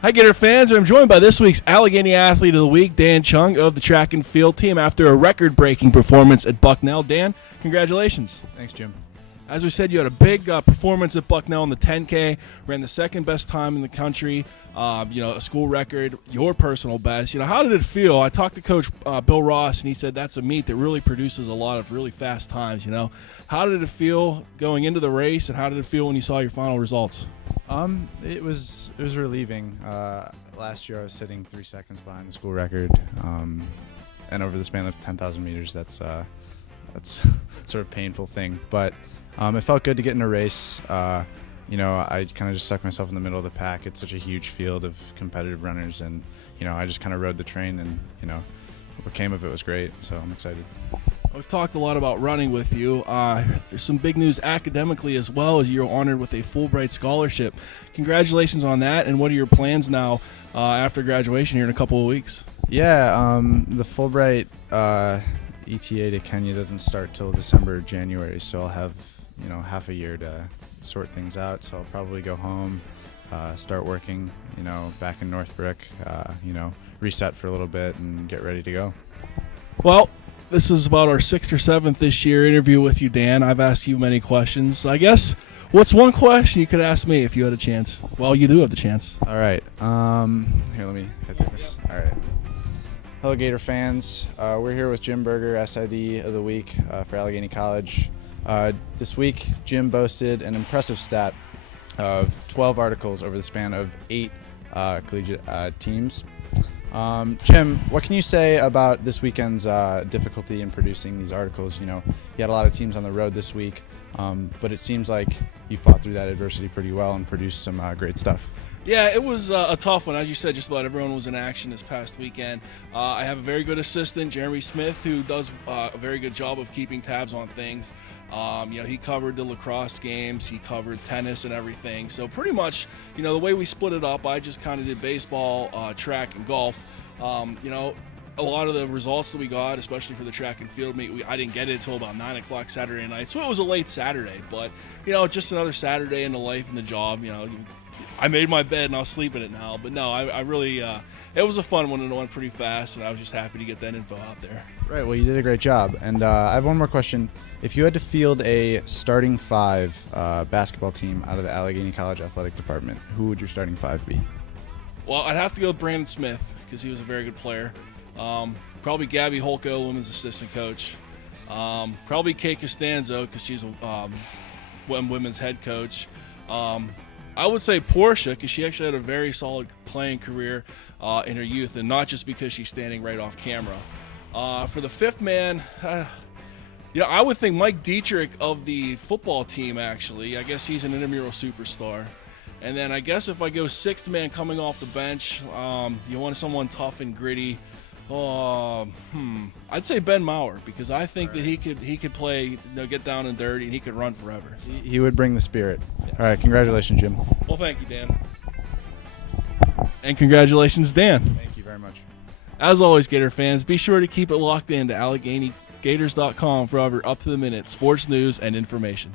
Hi, Gator fans. I'm joined by this week's Allegheny Athlete of the Week, Dan Cheung of the track and field team after a record-breaking performance at Bucknell. Dan, congratulations. Thanks, Jim. As we said, you had a big performance at Bucknell in the 10K, ran the second best time in the country, a school record, your personal best. How did it feel? I talked to Coach Bill Ross, and he said that's a meet that really produces a lot of really fast times. How did it feel going into the race, and how did it feel when you saw your final results? It was relieving. Last year I was sitting 3 seconds behind the school record, and over the span of 10,000 meters, that's sort of painful thing. But it felt good to get in a race. I kind of just stuck myself in the middle of the pack. It's such a huge field of competitive runners, and I just kind of rode the train, and what came of it was great. So I'm excited. We've talked a lot about running with you. There's some big news academically as well, as you're honored with a Fulbright scholarship. Congratulations on that, and what are your plans now after graduation here in a couple of weeks? Yeah, the Fulbright ETA to Kenya doesn't start till December or January, so I'll have half a year to sort things out. So I'll probably go home, start working back in Northbrook, reset for a little bit and get ready to go. Well, this is about our 6th or 7th this year interview with you, Dan. I've asked you many questions. I guess, what's one question you could ask me if you had a chance? Well, you do have the chance. All right. Here, let me take this. All right. Hello, Gator fans. We're here with Jim Berger, SID of the Week for Allegheny College. This week, Jim boasted an impressive stat of 12 articles over the span of 8 collegiate teams. Jim, what can you say about this weekend's difficulty in producing these articles? You had a lot of teams on the road this week, but it seems like you fought through that adversity pretty well and produced some great stuff. Yeah, it was a tough one. As you said, just about everyone was in action this past weekend. I have a very good assistant, Jeremy Smith, who does a very good job of keeping tabs on things. He covered the lacrosse games, he covered tennis and everything. So pretty much, the way we split it up, I just kind of did baseball, track, and golf. A lot of the results that we got, especially for the track and field meet, I didn't get it until about 9 o'clock Saturday night. So it was a late Saturday, but, just another Saturday in the life and the job. I made my bed and I'll sleep in it now. But no, I really, it was a fun one and it went pretty fast, and I was just happy to get that info out there. Right, well, you did a great job. And I have one more question. If you had to field a starting 5 basketball team out of the Allegheny College Athletic Department, who would your starting 5 be? Well, I'd have to go with Brandon Smith because he was a very good player. Probably Gabby Holko, women's assistant coach. Probably Kate Costanzo because she's a women's head coach. I would say Portia because she actually had a very solid playing career in her youth, and not just because she's standing right off camera. For the 5th man, I would think Mike Dietrich of the football team, actually. I guess he's an intramural superstar. And then I guess if I go 6th man coming off the bench, you want someone tough and gritty. I'd say Ben Maurer because I think that he could play, get down and dirty, and he could run forever. So. He would bring the spirit. Yes. All right, congratulations, Jim. Well, thank you, Dan. And congratulations, Dan. Thank you very much. As always, Gator fans, be sure to keep it locked in to AlleghenyGators.com for other up-to-the-minute sports news and information.